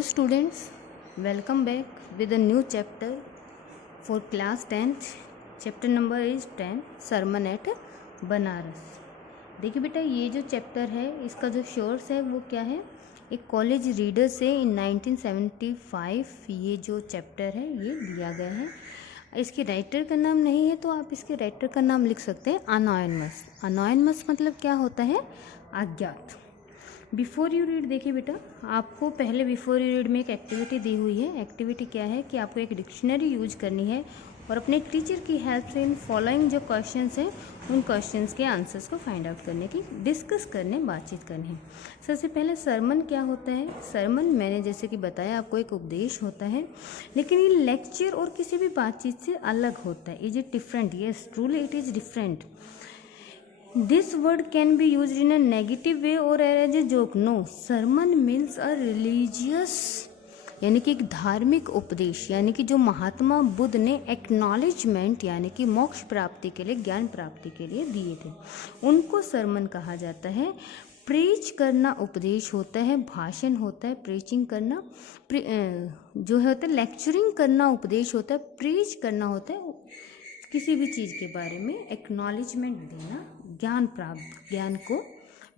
Hello students, welcome back with a new chapter for class 10th. Chapter number is 10, sermon at Banaras. देखिए बेटा, ये जो chapter है इसका जो सोर्स है वो क्या है, एक कॉलेज रीडर से इन 1975 ये जो चैप्टर है ये दिया गया है। इसके राइटर का नाम नहीं है तो आप इसके राइटर का नाम लिख सकते हैं अनोनिमस। अनोनिमस मतलब क्या होता है, अज्ञात। बिफोर यू रीड, देखिए बेटा, आपको पहले बिफोर यू रीड में एक एक्टिविटी दी हुई है। एक्टिविटी क्या है कि आपको एक डिक्शनरी यूज करनी है और अपने टीचर की हेल्प से इन फॉलोइंग जो क्वेश्चंस हैं उन क्वेश्चंस के आंसर्स को फाइंड आउट करने की, डिस्कस करने, बातचीत करनी है। सबसे पहले सरमन क्या होता है। सरमन मैंने जैसे कि बताया आपको एक उपदेश होता है, लेकिन ये लेक्चर और किसी भी बातचीत से अलग होता है। Is it different? Yes, truly it is different. This word can be used in a negative way or as a joke. No, sermon means a religious, यानी कि एक धार्मिक उपदेश, यानी कि जो महात्मा बुद्ध ने एक्नॉलेजमेंट यानी कि मोक्ष प्राप्ति के लिए, ज्ञान प्राप्ति के लिए दिए थे, उनको सरमन कहा जाता है। प्रीच करना उपदेश होता है, भाषण होता है, प्रीचिंग करना जो होता है, लेक्चरिंग करना उपदेश होता है, प्रीच करना होता है किसी भी चीज़ के बारे में एक्नॉलेजमेंट देना, ज्ञान प्राप्त, ज्ञान को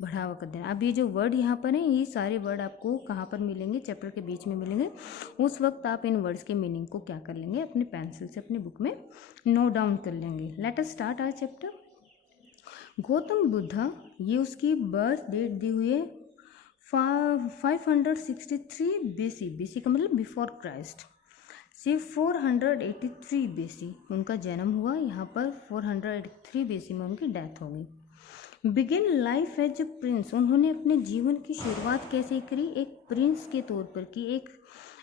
बढ़ावा कर देना। अब ये जो वर्ड यहाँ पर हैं, ये सारे वर्ड आपको कहाँ पर मिलेंगे, चैप्टर के बीच में मिलेंगे। उस वक्त आप इन वर्ड्स के मीनिंग को क्या कर लेंगे, अपने पेंसिल से अपनी बुक में नोट डाउन कर लेंगे। Let us start our chapter. Gautam Buddha, ये उसकी बर्थ डेट दी हुई है 563 BC। BC का मतलब बिफोर क्राइस्ट से 483 BC उनका जन्म हुआ। यहाँ पर 483 BC में उनकी डेथ हो गई। Begin life as a prince, उन्होंने अपने जीवन की शुरुआत कैसे करी, एक प्रिंस के तौर पर की, एक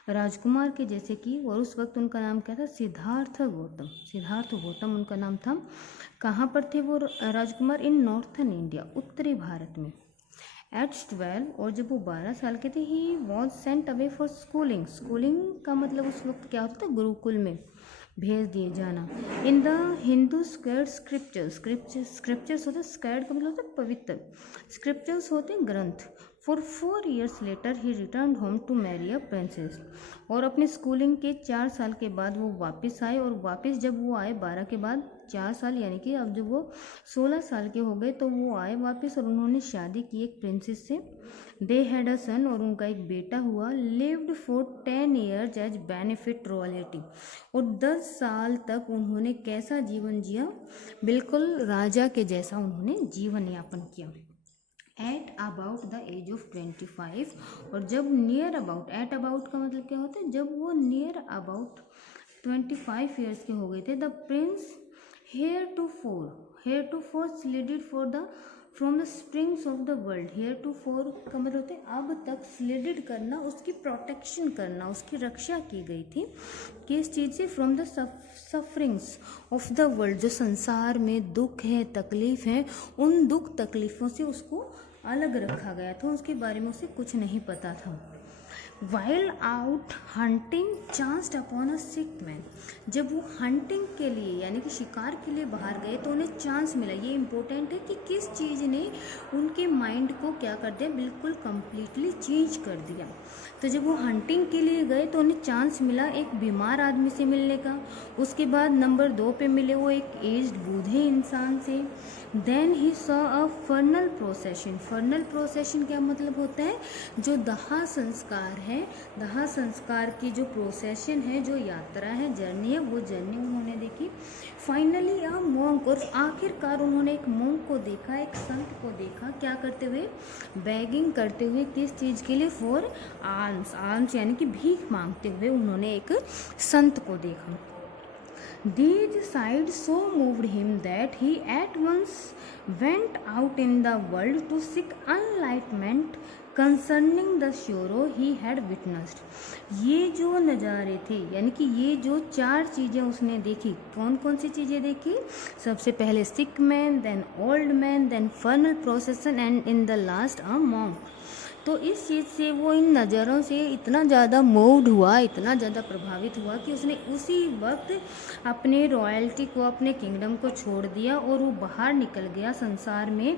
राजकुमार के जैसे की। और उस वक्त उनका नाम क्या था, सिद्धार्थ गौतम। सिद्धार्थ गौतम उनका नाम था। कहाँ पर थे वो राजकुमार, इन नॉर्थन इंडिया, उत्तरी भारत में। एट 12, और जब वो 12 साल के थे, he was sent away for schooling. Schooling का मतलब उस वक्त क्या होता था, गुरुकुल में भेज दिए जाना। In the Hindu sacred scriptures होते, स्क्वायर्ड का मतलब होता है पवित्र, स्क्रिप्चर्स होते हैं ग्रंथ। For 4 years later he return home to marry a princess. और अपने स्कूलिंग के 4 साल के बाद वो वापस आए, और वापस जब वो आए 12 के बाद 4 साल, यानी कि अब जब वो 16 साल के हो गए तो वो आए वापस, और उन्होंने शादी की एक प्रिंसेस से। दे हैड अ सन, और उनका एक बेटा हुआ। Lived for 10 years as benefit royalty, और 10 साल तक उन्होंने कैसा जीवन जिया, बिल्कुल राजा के जैसा उन्होंने जीवन यापन किया। At about the age of 25, और जब नियर अबाउट, एट अबाउट का मतलब क्या होता है, जब वो नियर अबाउट 25 years के हो गए थे, the prince heir to four shielded for the from the springs of the world. Heir to four का मतलब होता है अब तक, स्लीडेड करना, उसकी प्रोटेक्शन करना, उसकी रक्षा की गई थी किस चीज़ से, from the sufferings of the world, जो संसार में दुख है, तकलीफ है, उन दुख तकलीफ़ों से उसको अलग रखा गया था, उसके बारे में उसे कुछ नहीं पता था। Wild out hunting chanced upon a sick man, जब वो हंटिंग के लिए यानी कि शिकार के लिए बाहर गए तो उन्हें चांस मिला। ये इंपॉर्टेंट है कि किस चीज़ ने उनके माइंड को क्या कर दिया, बिल्कुल कंप्लीटली चेंज कर दिया। तो जब वो हंटिंग के लिए गए तो उन्हें चांस मिला एक बीमार आदमी से मिलने का। उसके बाद नंबर 2 पे मिले वो एक एज्ड बूढ़े इंसान से। Then he saw a funeral procession. Funeral procession क्या मतलब होता है, जो दाह संस्कार है, दाह संस्कार की जो प्रोसेशन है, जो यात्रा है, जर्नी है, वो जर्नी उन्होंने देखी। फाइनली अ मॉन्क, और आखिरकार उन्होंने एक मॉन्क को देखा, एक संत को देखा, क्या करते हुए, बैगिंग करते हुए, किस चीज़ के लिए, फॉर आर्म्स। आर्म्स यानी कि भीख मांगते हुए उन्होंने एक संत को देखा। These sights so moved him that he at once went out in the world to seek enlightenment concerning the sorrow he had witnessed. ये जो नज़ारे थे, यानी कि ये जो 4 चीज़ें उसने देखी, कौन कौन सी चीज़ें देखी, सबसे पहले sick man, then old man, then funeral procession, and in the last a monk. तो इस चीज़ से वो इन नज़रों से इतना ज़्यादा मूव्ड हुआ, इतना ज़्यादा प्रभावित हुआ कि उसने उसी वक्त अपने रॉयल्टी को, अपने किंगडम को छोड़ दिया और वो बाहर निकल गया संसार में।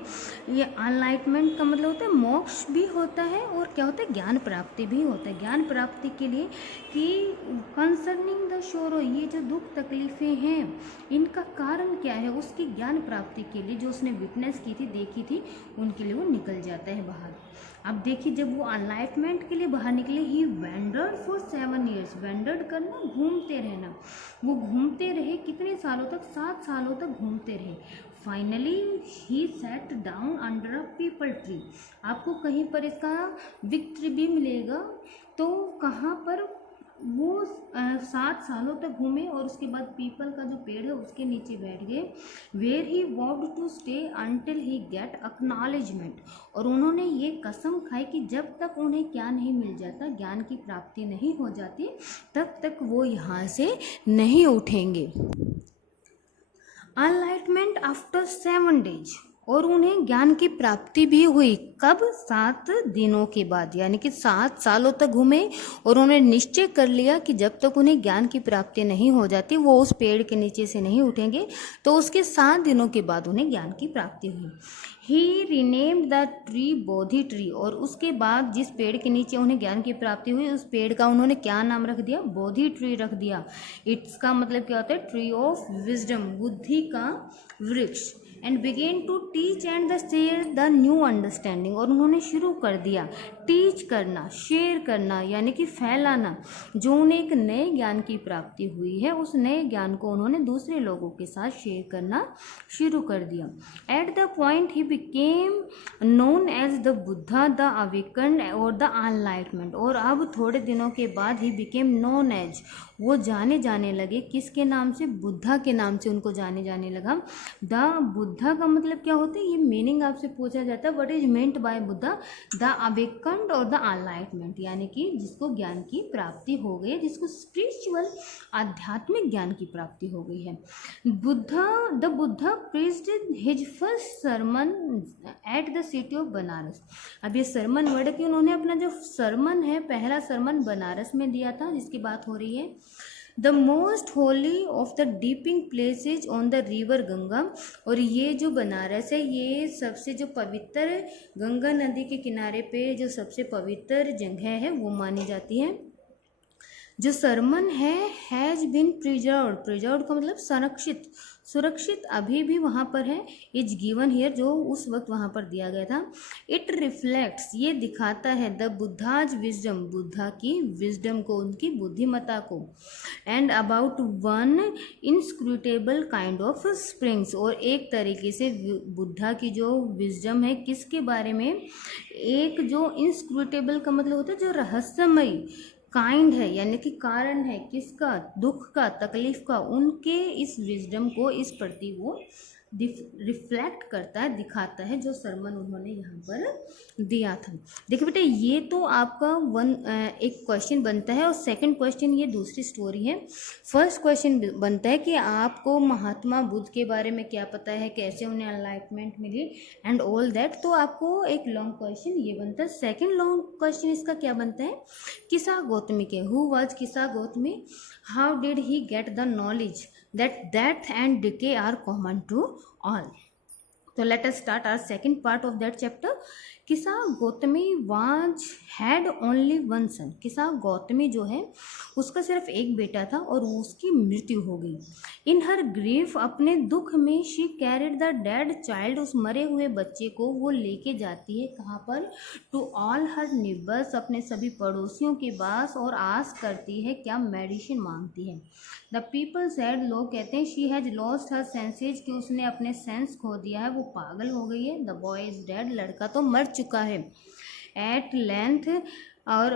ये एनलाइटमेंट का मतलब होता है मोक्ष भी होता है और क्या होता है, ज्ञान प्राप्ति भी होता है। ज्ञान प्राप्ति के लिए कि कंसर्निंग द शोरो, ये जो दुख तकलीफ़ें हैं इनका कारण क्या है, उसकी ज्ञान प्राप्ति के लिए जो उसने विटनेस की थी, देखी थी, उनके लिए वो निकल जाता है बाहर। अब देखिए, जब वो एनलाइटमेंट के लिए बाहर निकले, ही वेंडर्ड फॉर 7 years। वेंडर्ड करना, घूमते रहना। वो घूमते रहे कितने सालों तक, 7 सालों तक घूमते रहे। Finally he set down under a people tree. आपको कहीं पर इसका विक्ट्री भी मिलेगा, तो कहाँ पर वो 7 सालों तक घूमे और उसके बाद पीपल का जो पेड़ है उसके नीचे बैठ गए। Where he walked to stay until he get acknowledgement. और उन्होंने ये कसम खाई कि जब तक उन्हें क्या नहीं मिल जाता, ज्ञान की प्राप्ति नहीं हो जाती, तब तक वो यहाँ से नहीं उठेंगे। Enlightenment after 7 days। और उन्हें ज्ञान की प्राप्ति भी हुई। कब? 7 दिनों के बाद, यानी कि 7 सालों तक घूमे और उन्होंने निश्चय कर लिया कि जब तक उन्हें ज्ञान की प्राप्ति नहीं हो जाती वो उस पेड़ के नीचे से नहीं उठेंगे। तो उसके 7 दिनों के बाद उन्हें ज्ञान की प्राप्ति हुई। He renamed the tree Bodhi tree. और उसके बाद जिस पेड़ के नीचे उन्हें ज्ञान की प्राप्ति हुई, उस पेड़ का उन्होंने क्या नाम रख दिया? बोधि ट्री रख दिया। इसका मतलब क्या होता है? ट्री ऑफ विजडम, बुद्धि का वृक्ष। And began to teach and the share the new understanding. और उन्होंने शुरू कर दिया टीच करना, शेयर करना, यानी कि फैलाना। जो उन्हें एक नए ज्ञान की प्राप्ति हुई है, उस नए ज्ञान को उन्होंने दूसरे लोगों के साथ शेयर करना शुरू कर दिया। At the point he became known as the Buddha, the awakened और द एनलाइटमेंट। और अब थोड़े दिनों के बाद ही बिकेम नोन एज, वो जाने लगे किसके नाम से? बुद्धा के नाम से उनको जाने लगा। द बुद्धा का मतलब क्या होता है? ये मीनिंग आपसे पूछा जाता है, what is meant by Buddha? The awakened और द एनलाइटमेंट, यानी कि जिसको ज्ञान की प्राप्ति हो गई है, जिसको स्पिरिचुअल आध्यात्मिक ज्ञान की प्राप्ति हो गई है। The Buddha preached his first sermon at the city of Banaras. अब ये सरमन वर्ड की उन्होंने अपना जो सरमन है, पहला सरमन बनारस में दिया था, जिसकी बात हो रही है। The most Holi of the डीपिंग places on the river Ganga. और ये जो बनारस है, ये सबसे जो पवित्र गंगा नदी के किनारे पे जो सबसे पवित्र जगह है वो मानी जाती है। जो सरमन है हैज़ बिन प्रिजर्व्ड, प्रिजर्व्ड का मतलब संरक्षित, सुरक्षित अभी भी वहाँ पर है। इज गिवन हियर, जो उस वक्त वहाँ पर दिया गया था। इट रिफ्लेक्ट्स, ये दिखाता है द बुद्धाज विजडम, बुद्धा की विजडम को, उनकी बुद्धिमत्ता को। And about one inscrutable kind of springs. और एक तरीके से बुद्धा की जो विजडम है किसके बारे में? एक जो इनस्क्रूटेबल का मतलब होता है जो रहस्यमयी काइंड है, यानी कि कारण है किसका? दुख का, तकलीफ का। उनके इस विजडम को, इस प्रति वो रिफ्लेक्ट करता है, दिखाता है, जो सरमन उन्होंने यहाँ पर दिया था। देखिए बेटा, ये तो आपका एक क्वेश्चन बनता है और सेकंड क्वेश्चन ये दूसरी स्टोरी है। फर्स्ट क्वेश्चन बनता है कि आपको महात्मा बुद्ध के बारे में क्या पता है, कैसे उन्हें एनलाइटमेंट मिली एंड ऑल दैट। तो आपको एक लॉन्ग क्वेश्चन ये बनता है। सेकेंड लॉन्ग क्वेश्चन इसका क्या बनता है? किसा गौतमी के, हु वाज किसा Gautami, how did he get the knowledge that death and decay are common to all. So let us start our second part of that chapter. Kisa Gotami was had only one son. Kisa Gotami जो है उसका सिर्फ एक बेटा था और उसकी मृत्यु हो गई। इन हर ग्रीफ, अपने दुख में, she carried the dead child, उस मरे हुए बच्चे को वो लेके जाती है कहाँ पर? टू ऑल हर नेबर्स, अपने सभी पड़ोसियों के पास, और आस्क करती है, क्या? मेडिसिन मांगती है। द पीपल सैड, लोग कहते हैं, she has lost her senses, कि उसने अपने सेंस खो दिया है, वो पागल हो गई है। द बॉय इज डेड, लड़का तो मर चुका है। एट लेंथ और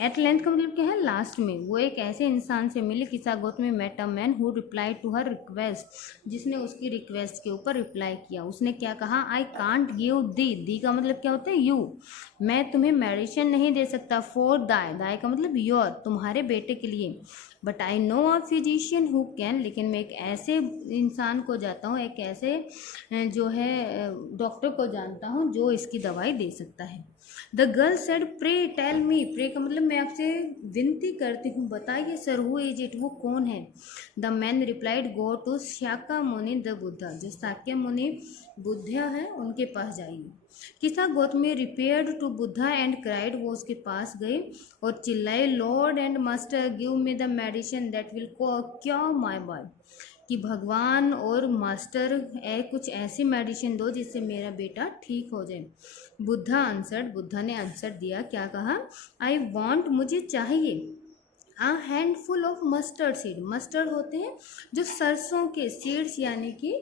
एट लेंथ का मतलब क्या है, लास्ट में। वो एक ऐसे इंसान से मिली, Kisa Gautami met a man who reply to her request, जिसने उसकी रिक्वेस्ट के ऊपर रिप्लाई किया। उसने क्या कहा, आई कांट गिव दी का मतलब क्या होता है, यू, मैं तुम्हें मेडिसिन नहीं दे सकता, फॉर दाय का मतलब योर, तुम्हारे बेटे के लिए, but I know a physician who can, लेकिन मैं एक ऐसे इंसान को जाता हूँ, एक ऐसे जो है डॉक्टर को जानता हूँ जो इसकी दवाई दे सकता है। The girl said pray tell me, pray का मतलब मैं आपसे विनती करती हूँ, बताइए सर, हु इज इट, वो कौन है। The man replied go to Shakya muni the Buddha, जो शाक्य मुनि बुद्धा है उनके पास जाइए। Kisa Gautami repaired to Buddha and cried, वो उसके पास गए और चिल्लाए, lord and master give me the medicine that will cure my boy, कि भगवान और मास्टर कुछ ऐसी मेडिसिन दो जिससे मेरा बेटा ठीक हो जाए। बुद्धा आंसर्ड, बुद्धा ने आंसर दिया, क्या कहा, आई वॉन्ट, मुझे चाहिए, a handful of mustard seed, mustard होते हैं जो सरसों के, सीड्स यानी कि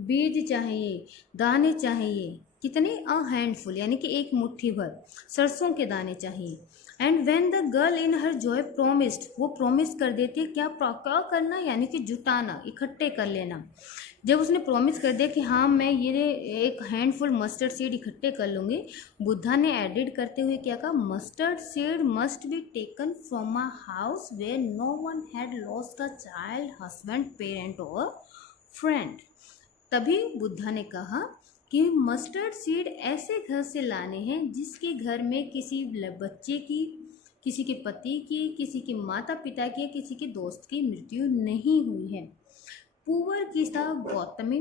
बीज चाहिए, दाने चाहिए, कितने, अ हैंडफुल यानी कि एक मुट्ठी भर सरसों के दाने चाहिए। And when the girl in her Joy promised, वो प्रोमिस कर देती है, क्या करना, यानी कि जुटाना, इकट्ठे कर लेना। जब उसने प्रॉमिस कर दिया कि हाँ मैं ये एक हैंडफुल मस्टर्ड सीड इकट्ठे कर लूँगी, बुद्धा ने एडिड करते हुए क्या कहा, mustard seed must be taken from a house where no one had lost a child, husband, parent और फ्रेंड। तभी बुद्धा ने कहा कि मस्टर्ड सीड ऐसे घर से लाने हैं जिसके घर में किसी बच्चे की, किसी के पति की, किसी के माता पिता की, किसी के दोस्त की मृत्यु नहीं हुई है। Poor Kisa Gautami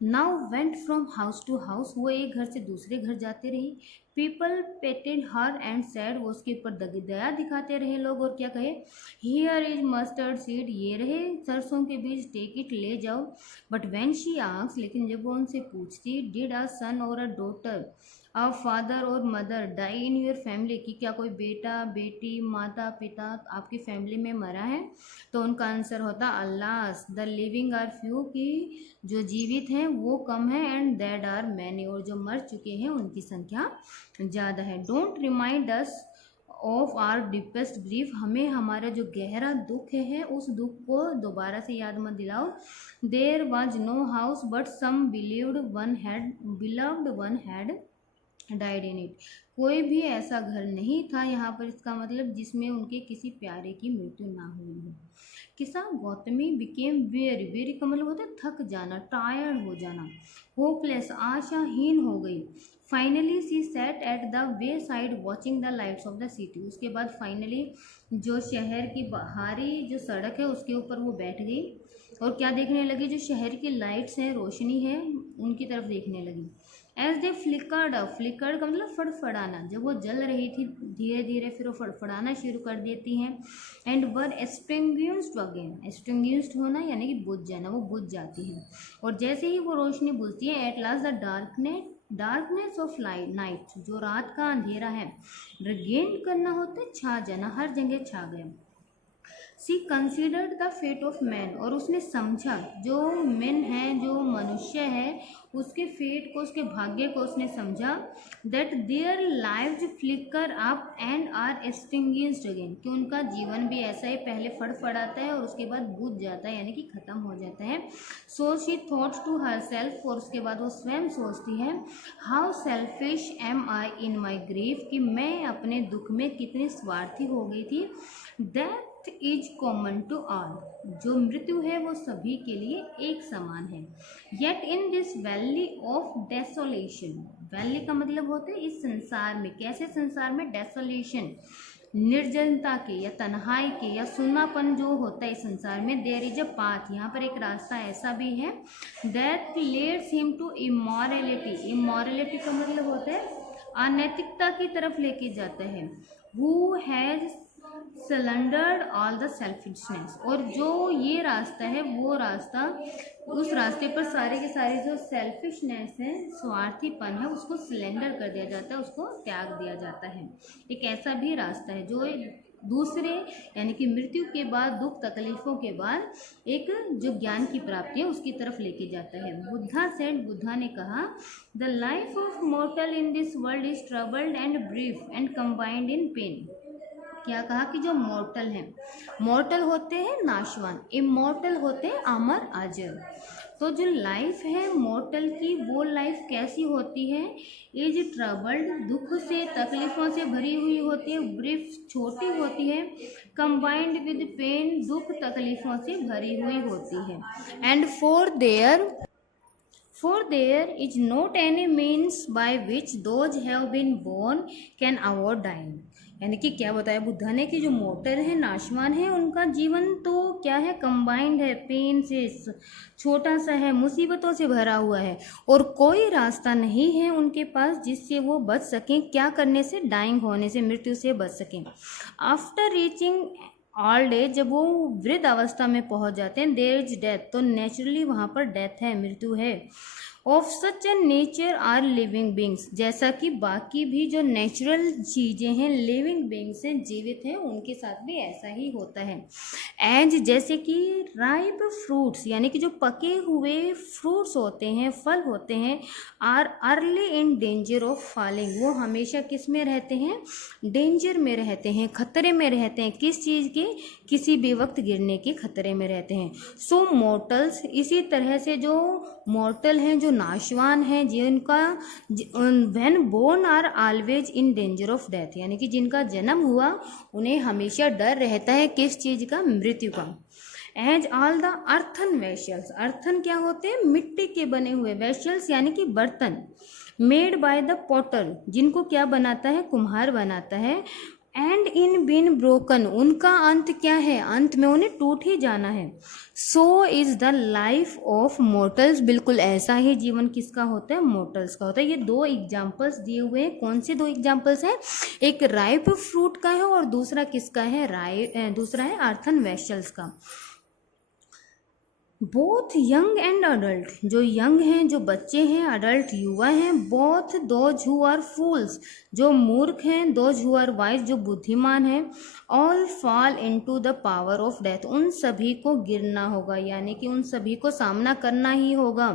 now went from house to house, वो एक घर से दूसरे घर जाते रही। People pitied her and said, वो उसके ऊपर दया दिखाते रहे लोग, और क्या कहे, हियर इज मस्टर्ड सीड, ये रहे सरसों के बीज, टेक इट, ले जाओ। बट व्हेन शी आस्क्स, लेकिन जब वो उनसे पूछती, डिड अ सन और अ डॉटर, अब फादर और mother die in your family, कि क्या कोई बेटा बेटी माता पिता आपकी फैमिली में मरा है, तो उनका आंसर होता, अल्लाह द लिविंग आर फ्यू, कि जो जीवित हैं वो कम है, एंड डेड आर मैनी, और जो मर चुके हैं उनकी संख्या ज़्यादा है। Don't remind us of our deepest grief, हमें हमारा जो गहरा दुख है उस दुख को दोबारा से याद मत दिलाओ। There was no house but some beloved one had died in it, कोई भी ऐसा घर नहीं था यहाँ पर, इसका मतलब जिसमें उनके किसी प्यारे की मृत्यु ना हुई हो। किसा गौतमी बिकेम वेरी, वेरी का मतलब होता है थक जाना, टायर्ड हो जाना, होपलेस, आशाहीन हो गई। Finally she sat at the wayside watching the lights of the city, उसके बाद फाइनली जो शहर की बाहरी जो सड़क है उसके ऊपर वो बैठ गई और क्या देखने लगी, जो शहर की लाइट्स हैं, रोशनी है, उनकी तरफ देखने लगी। एज दे फ्लिकर्ड का मतलब फड़फड़ाना, जब वो जल रही थी धीरे धीरे फिर वो फड़फड़ाना शुरू कर देती हैं। And were extinguished again, extinguished होना यानी कि बुझ जाना, वो बुझ जाती है। और जैसे ही वो रोशनी बुझती है, at last the darkness of night, जो रात का अंधेरा है, रिगेन करना होता है, छा जाना, हर जगह छा गया। She considered the fate of man, और उसने समझा, जो मैन है, जो मनुष्य है, उसके फेट को, उसके भाग्य को उसने समझा। That their lives flicker up and are extinguished again, कि उनका जीवन भी ऐसा ही पहले फड़फड़ाता है और उसके बाद बुझ जाता है, यानी कि ख़त्म हो जाता है। So she thought to herself, और उसके बाद वो स्वयं सोचती है, how selfish am I in my grief, कि मैं अपने दुख में कितनी स्वार्थी हो गई थी। That is common to all, जो मृत्यु है वो सभी के लिए एक समान है। Yet in this valley of desolation, valley का मतलब होता है इस संसार में, कैसे संसार में, डेसोलेशन, निर्जनता के या तन्हाई के या सुन्नापन जो होता है इस संसार में, देयर इज अ पाथ, यहाँ पर एक रास्ता ऐसा भी है, that leads him to immortality, immortality का मतलब होता है अनैतिकता की तरफ लेके जाता है। Who has surrendered all the selfishness, और जो ये रास्ता है वो रास्ता, उस रास्ते पर सारे के सारे जो सेल्फिशनेस है, स्वार्थीपन है, उसको सिलेंडर कर दिया जाता है, उसको त्याग दिया जाता है। एक ऐसा भी रास्ता है जो दूसरे यानी कि मृत्यु के बाद, दुख तकलीफों के बाद एक जो ज्ञान की प्राप्ति है उसकी तरफ लेके जाता है। बुद्धा सेड, बुद्धा ने कहा, the life of मॉर्टल in this world is troubled and brief and combined in pen, क्या कहा कि जो मॉर्टल हैं, मॉर्टल होते हैं नाशवान, इमॉर्टल होते हैं अमर अजर। तो जो लाइफ है मॉर्टल की, वो लाइफ कैसी होती है, इज ट्रबल्ड, दुख से तकलीफों से भरी हुई होती है, ब्रीफ, छोटी होती है, कंबाइंड विद पेन, दुख तकलीफों से भरी हुई होती है, and For there is not any means by which those have been born can avoid dying। यानी कि क्या बताया बुद्धा ने कि जो मोटर है नाशवान है, उनका जीवन तो क्या है, कंबाइंड है, पेन से, छोटा सा है, मुसीबतों से भरा हुआ है, और कोई रास्ता नहीं है उनके पास जिससे वो बच सकें, क्या करने से, डाइंग होने से, मृत्यु से बच सकें। आफ्टर रीचिंग ऑल्ड एज, जब वो वृद्ध अवस्था में पहुंच जाते हैं, देयर इज डेथ, तो नेचुरली वहां पर डेथ है, मृत्यु है। Of such a nature are living beings, जैसा कि बाकी भी जो नेचुरल चीज़ें हैं, लिविंग बींग्स हैं, जीवित हैं, उनके साथ भी ऐसा ही होता है। एज, जैसे कि राइप फ्रूट्स, यानी कि जो पके हुए फ्रूट्स होते हैं, फल होते हैं, are early in danger of falling, वो हमेशा किस में रहते हैं, डेंजर में रहते हैं, खतरे में रहते हैं, किस चीज़ के, किसी भी वक्त गिरने के खतरे में रहते हैं। सो मॉर्टल्स, इसी तरह से जो मॉर्टल हैं, जो नाशवान हैं, जिनका when born are always in danger of death, यानी कि जिनका जन्म हुआ उन्हें हमेशा डर रहता है किस चीज़ का, मृत्यु का। As all the earthen vessels, earthen क्या होते हैं, मिट्टी के बने हुए, वेशल्स यानी कि बर्तन, मेड बाय द पॉटर, जिनको क्या बनाता है, कुम्हार बनाता है। एंड इन बीन ब्रोकन, उनका अंत क्या है, अंत में उन्हें टूट ही जाना है। So is the life of mortals, बिल्कुल ऐसा ही जीवन किसका होता है, मोर्टल्स का होता है। ये दो एग्जाम्पल्स दिए हुए हैं, कौन से दो एग्जाम्पल्स हैं, एक राइप फ्रूट का है और दूसरा किसका है, दूसरा है अर्थन वेशल्स का। बोथ यंग एंड अडल्ट, जो यंग हैं, जो बच्चे हैं, अडल्ट युवा हैं, both those who are fools, जो मूर्ख हैं, दोज हु आर वाइज, जो बुद्धिमान हैं, all fall into the power of death, उन सभी को गिरना होगा, यानी कि उन सभी को सामना करना ही होगा,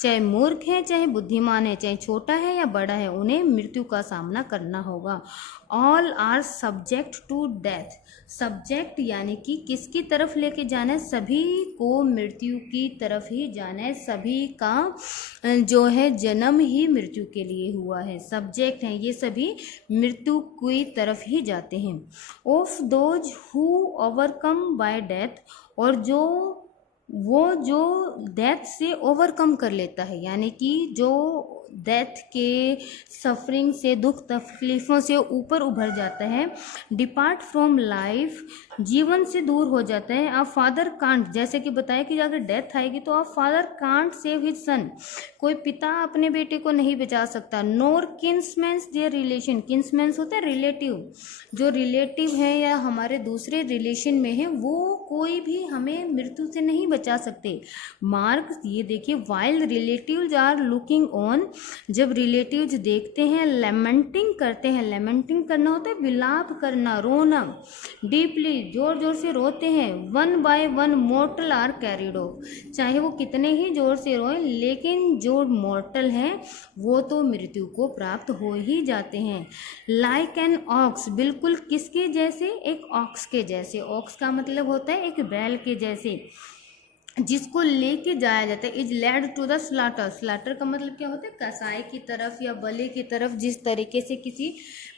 चाहे मूर्ख है, चाहे बुद्धिमान है, चाहे छोटा है या बड़ा है, उन्हें मृत्यु का सामना करना होगा। All are subject to death, subject यानी कि किसकी तरफ लेके जाना है, सभी को मृत्यु की तरफ ही जाना है, सभी का जो है जन्म ही मृत्यु के लिए हुआ है, सब्जेक्ट हैं ये सभी, मृत्यु की तरफ ही जाते हैं। Of those who overcome bye death, और जो डेथ से ओवरकम कर लेता है, यानी कि जो डेथ के सफरिंग से, दुख तकलीफ़ों से ऊपर उभर जाता है, डिपार्ट फ्रॉम लाइफ, जीवन से दूर हो जाता है। आप फादर कांट, जैसे कि बताया कि अगर डेथ आएगी तो आप father can't save his son, कोई पिता अपने बेटे को नहीं बचा सकता। नोर किन्समैन्स देयर रिलेशन, किन्समैन्स होता है रिलेटिव, जो रिलेटिव है या हमारे दूसरे रिलेशन में है, वो कोई भी हमें मृत्यु से नहीं बचा सकते। मार्क्स, ये देखिए, wild relatives are looking on, जब रिलेटिव्स देखते हैं, लेमेंटिंग करते हैं, लेमेंटिंग करना होता है विलाप करना, रोना, डीपली, जोर जोर से रोते हैं। One by one mortal are carried off, चाहे वो कितने ही जोर से रोएं, लेकिन जो मोर्टल हैं वो तो मृत्यु को प्राप्त हो ही जाते हैं। लाइक एन ऑक्स, बिल्कुल किसके जैसे, एक ऑक्स के जैसे, ऑक्स का मतलब होता है एक बैल के जैसे, जिसको लेके जाया जाता है। Is led to the slaughter, slaughter का मतलब क्या होता है, कसाई की तरफ या बलि की तरफ, जिस तरीके से किसी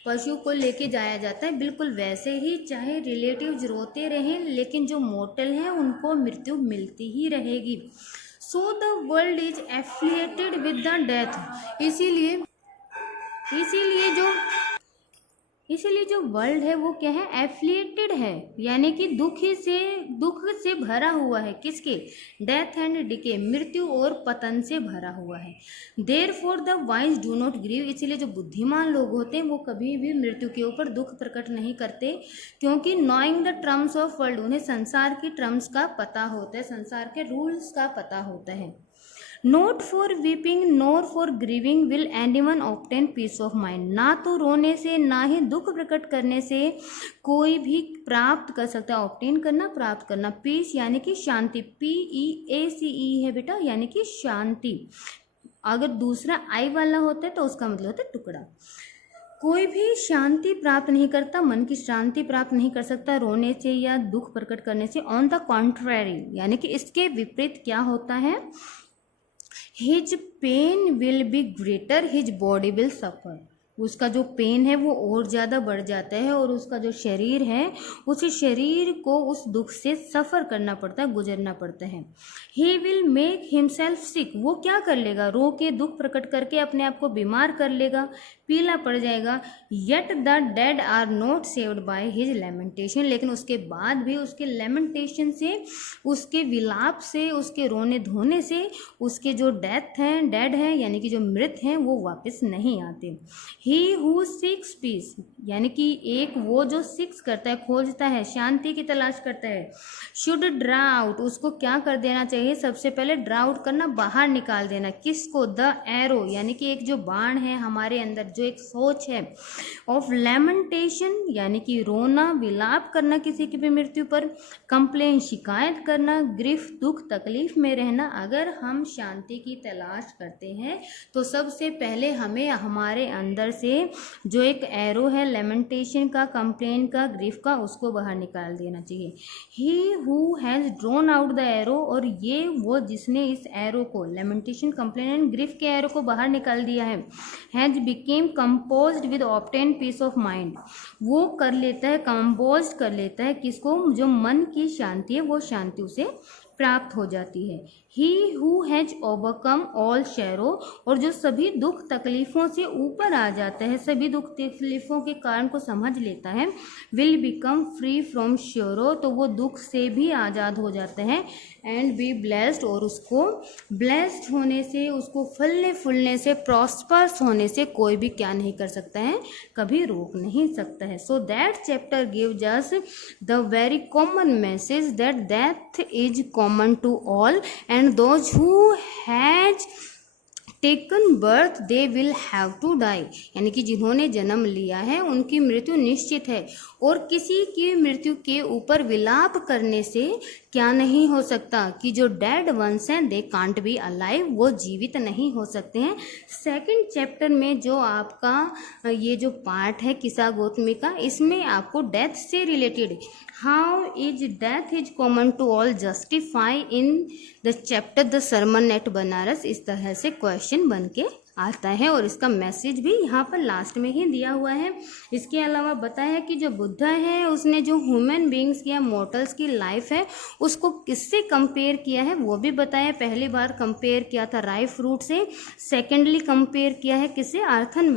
पशु को लेके जाया जाता है, बिल्कुल वैसे ही चाहे रिलेटिव्स रोते रहें, लेकिन जो मोर्टल हैं उनको मृत्यु मिलती ही रहेगी। So the world is affiliated with the death, इसीलिए जो वर्ल्ड है वो क्या है, एफिलिएटेड है, यानी कि दुख से भरा हुआ है, किसके, डेथ एंड डिके, मृत्यु और पतन से भरा हुआ है। Therefore the wise do not grieve, इसीलिए जो बुद्धिमान लोग होते हैं वो कभी भी मृत्यु के ऊपर दुख प्रकट नहीं करते, क्योंकि knowing the terms of world, उन्हें संसार की टर्म्स का पता होता है, संसार के रूल्स का पता होता है। Not for weeping nor for grieving will anyone obtain peace of mind, ना तो रोने से ना ही दुख प्रकट करने से कोई भी प्राप्त कर सकता है, ऑब्टेन करना, प्राप्त करना। पीस यानी कि शांति, PEACE है बेटा, यानी कि शांति। अगर दूसरा आई वाला होता है तो उसका मतलब होता है टुकड़ा। कोई भी शांति प्राप्त नहीं करता, मन की शांति प्राप्त नहीं कर सकता रोने से या दुख प्रकट करने से। ऑन द कॉन्ट्रेरी, यानी कि इसके विपरीत क्या होता है, his pain will be greater, his body will suffer. उसका जो पेन है वो और ज़्यादा बढ़ जाता है और उसका जो शरीर है उस शरीर को उस दुख से सफ़र करना पड़ता है, गुजरना पड़ता है। ही विल मेक हिमसेल्फ सिक, वो क्या कर लेगा, रो के दुख प्रकट करके अपने आप को बीमार कर लेगा, पीला पड़ जाएगा। Yet the dead are not saved by his lamentation, लेकिन उसके बाद भी उसके लेमेंटेशन से, उसके विलाप से, उसके रोने धोने से उसके जो डेड हैं यानी कि जो मृत हैं वो वापस नहीं आते। ही हु सीक्स पीस, यानी कि एक वो जो सीक्स करता है, खोजता है, शांति की तलाश करता है, शुड ड्रा आउट, उसको क्या कर देना चाहिए, सबसे पहले ड्रा आउट करना, बाहर निकाल देना। किसको, द एरो, यानी कि एक जो बाण है हमारे अंदर, जो एक सोच है, ऑफ लेमेंटेशन यानी कि रोना, विलाप करना किसी की भी मृत्यु पर, कंप्लेन शिकायत करना, ग्रीफ दुख तकलीफ में रहना। अगर हम शांति की तलाश करते हैं तो सबसे पहले हमें हमारे अंदर से जो एक एरो है लेमेंटेशन का, कंप्लेन का, ग्रीफ का, उसको बाहर निकाल देना चाहिए। He who has drawn out the arrow, और ये वो जिसने इस एरो को, लेमेंटेशन, कंप्लेन एंड ग्रीफ के एरो को बाहर निकाल दिया है, has become composed with obtain peace of mind, वो कर लेता है, कंपोज कर लेता है किसको, जो मन की शांति है वो शांति उसे प्राप्त हो जाती है। He who has overcome all sorrow, और जो सभी दुख तकलीफ़ों से ऊपर आ जाता है, सभी दुख तकलीफ़ों के कारण को समझ लेता है, will become free from sorrow, तो वो दुख से भी आज़ाद हो जाता है, एंड बी ब्लेस्ड, और उसको ब्लेस्ड होने से, उसको फलने फूलने से, प्रॉस्पर्स होने से कोई भी क्या नहीं कर सकता है, कभी रोक नहीं सकता है। So that chapter gives us the very common message that death is common to all and those who has taken birth they will have to die, यानी कि जिन्होंने जन्म लिया है उनकी मृत्यु निश्चित है, और किसी की मृत्यु के ऊपर विलाप करने से क्या नहीं हो सकता, कि जो डेड वंस हैं दे कांट बी अलाइव, वो जीवित नहीं हो सकते हैं। सेकंड चैप्टर में जो आपका ये जो पार्ट है किस्सा गौतमी का, इसमें आपको डेथ से related how is death is common to all justify in the chapter the sermon at Banaras, इस तरह से क्वेश्चन बन के आता है, और इसका मैसेज भी यहाँ पर लास्ट में ही दिया हुआ है। इसके अलावा बताया कि जो बुद्धा है उसने जो ह्यूमन बींग्स या मॉर्टल्स की लाइफ है उसको किससे कंपेयर किया है वो भी बताया। पहली बार कंपेयर किया था राई फ्रूट से, सेकेंडली कंपेयर किया है किससे, अर्थन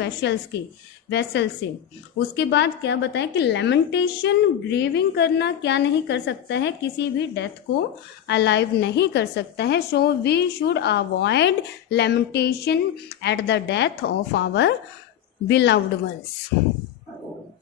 वेसल से। उसके बाद क्या बताया कि लेमेंटेशन, ग्रीविंग करना क्या नहीं कर सकता है, किसी भी डेथ को अलाइव नहीं कर सकता है। So we should avoid lamentation at the death of our beloved once.